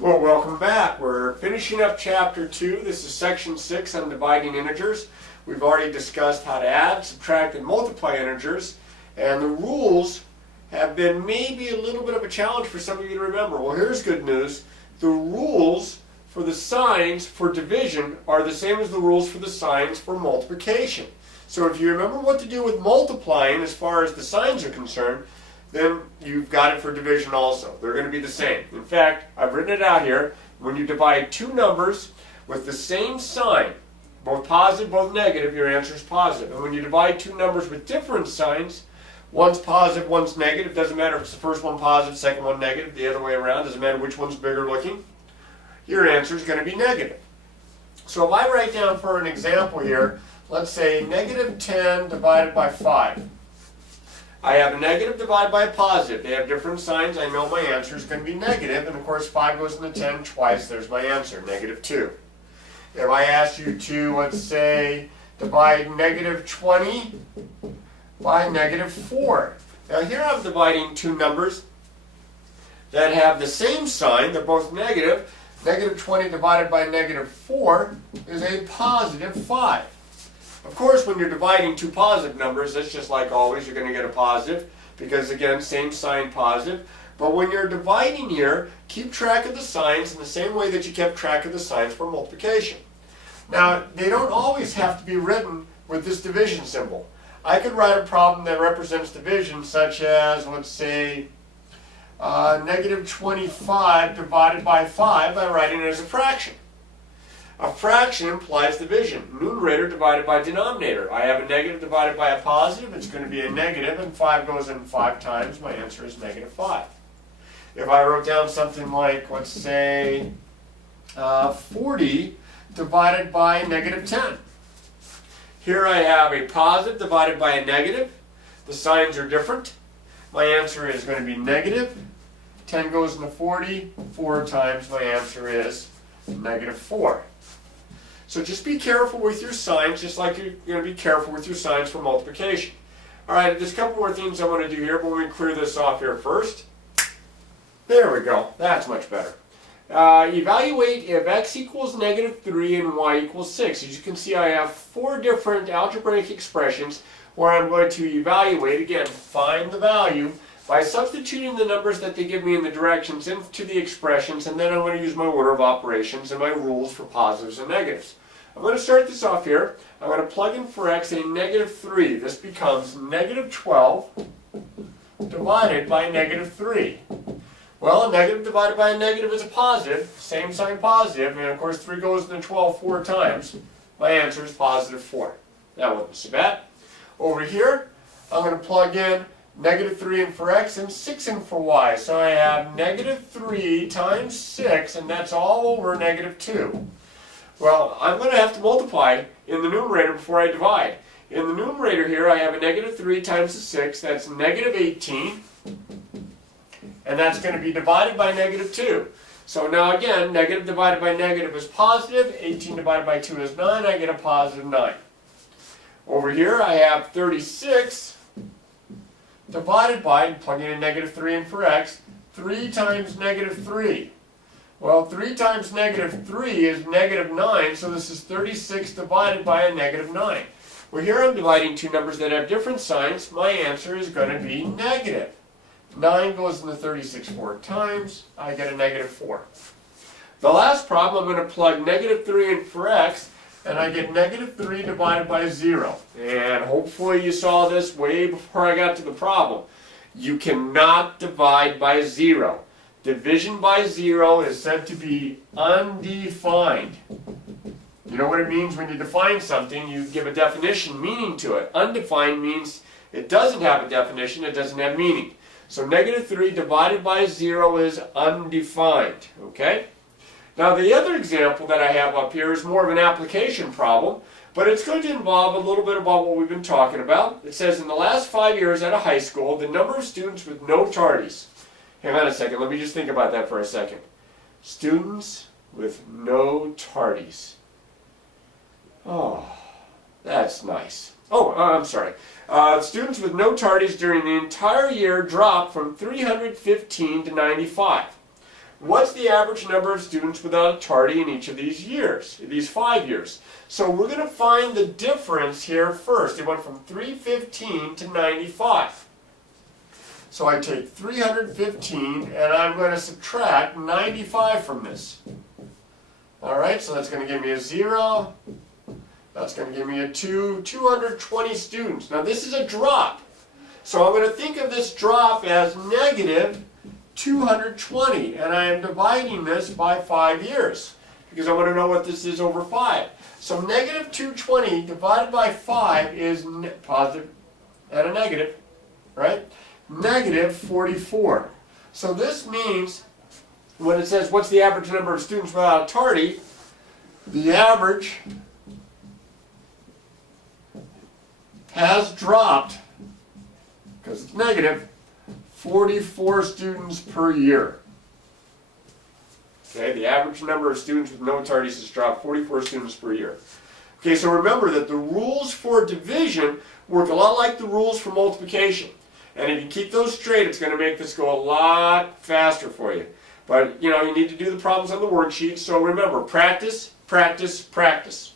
Well, welcome back. We're finishing up chapter 2. This is section 6 on dividing integers. We've already discussed how to add, subtract, and multiply integers. And the rules have been maybe a little bit of a challenge for some of you to remember. Well, here's good news. The rules for the signs for division are the same as the rules for the signs for multiplication. So if you remember what to do with multiplying as far as the signs are concerned, then you've got it for division also. They're going to be the same. In fact, I've written it out here. When you divide two numbers with the same sign, both positive, both negative, your answer is positive. And when you divide two numbers with different signs, one's positive, one's negative, doesn't matter if it's the first one positive, second one negative, the other way around, doesn't matter which one's bigger looking, your answer is going to be negative. So if I write down for an example here, let's say negative 10 divided by 5. I have a negative divided by a positive. They have different signs. I know my answer is going to be negative, and of course 5 goes into 10 twice. There's my answer, negative 2. If I ask you to, let's say, divide negative 20 by negative 4. Now here I'm dividing two numbers that have the same sign. They're both negative. Negative 20 divided by negative 4 is a positive 5. Of course, when you're dividing two positive numbers, it's just like always, you're going to get a positive, because again, same sign, positive. But when you're dividing here, keep track of the signs in the same way that you kept track of the signs for multiplication. Now, they don't always have to be written with this division symbol. I could write a problem that represents division, such as, let's say, negative 25 divided by 5 by writing it as a fraction. A fraction implies division. Numerator divided by denominator. I have a negative divided by a positive. It's going to be a negative, and 5 goes in 5 times. My answer is negative 5. If I wrote down something like, let's say, 40 divided by negative 10. Here I have a positive divided by a negative. The signs are different. My answer is going to be negative. 10 goes into 40. 4 times. My answer is negative 4. So just be careful with your signs, just like you're going to be careful with your signs for multiplication. All right, there's a couple more things I want to do here, but let me clear this off here first. There we go. That's much better. Evaluate if x equals negative 3 and y equals 6. As you can see, I have 4 different algebraic expressions where I'm going to evaluate, again, find the value by substituting the numbers that they give me in the directions into the expressions, and then I'm going to use my order of operations and my rules for positives and negatives. I'm going to start this off here. I'm going to plug in for x a negative 3. This becomes negative 12 divided by negative 3. Well, a negative divided by a negative is a positive, same sign positive, and of course 3 goes into 12 4 times. My answer is positive 4. That wasn't so bad. Over here, I'm going to plug in negative 3 in for x and 6 in for y. So I have negative 3 times 6, and that's all over negative 2. Well, I'm going to have to multiply in the numerator before I divide. In the numerator here, I have a negative 3 times the 6. That's negative 18. And that's going to be divided by negative 2. So now again, negative divided by negative is positive. 18 divided by 2 is 9. I get a positive 9. Over here, I have 36 divided by, plugging in negative 3 in for x, 3 times negative 3. Well, 3 times negative 3 is negative 9, so this is 36 divided by a negative 9. Well, here I'm dividing two numbers that have different signs. My answer is going to be negative. 9 goes into 36 4 times. I get a negative 4. The last problem, I'm going to plug negative 3 in for x, and I get negative 3 divided by 0. And hopefully you saw this way before I got to the problem. You cannot divide by 0. Division by 0 is said to be undefined. You know what it means when you define something? You give a definition, meaning to it. Undefined means it doesn't have a definition, it doesn't have meaning. So negative 3 divided by 0 is undefined. Okay? Now the other example that I have up here is more of an application problem, but it's going to involve a little bit about what we've been talking about. It says in the last 5 years at a high school, the number of students with no tardies. Hang on a second, let me just think about that for a second. Students with no tardies. Oh, that's nice. Oh, I'm sorry. Students with no tardies during the entire year dropped from 315 to 95. What's the average number of students without a tardy in each of these years, these 5 years? So we're going to find the difference here first. It went from 315 to 95. So I take 315 and I'm going to subtract 95 from this. Alright, so that's going to give me a 0. That's going to give me a 2. 220 students. Now this is a drop. So I'm going to think of this drop as negative 220. And I am dividing this by 5 years. Because I want to know what this is over 5. So negative 220 divided by 5 is positive and a negative. Right? Negative 44. So this means when it says what's the average number of students without a tardy, the average has dropped, because it's negative, 44 students per year. Okay, the average number of students with no tardies has dropped 44 students per year. Okay, so remember that the rules for division work a lot like the rules for multiplication. And if you keep those straight, it's going to make this go a lot faster for you. But, you need to do the problems on the worksheet. So remember, practice, practice, practice.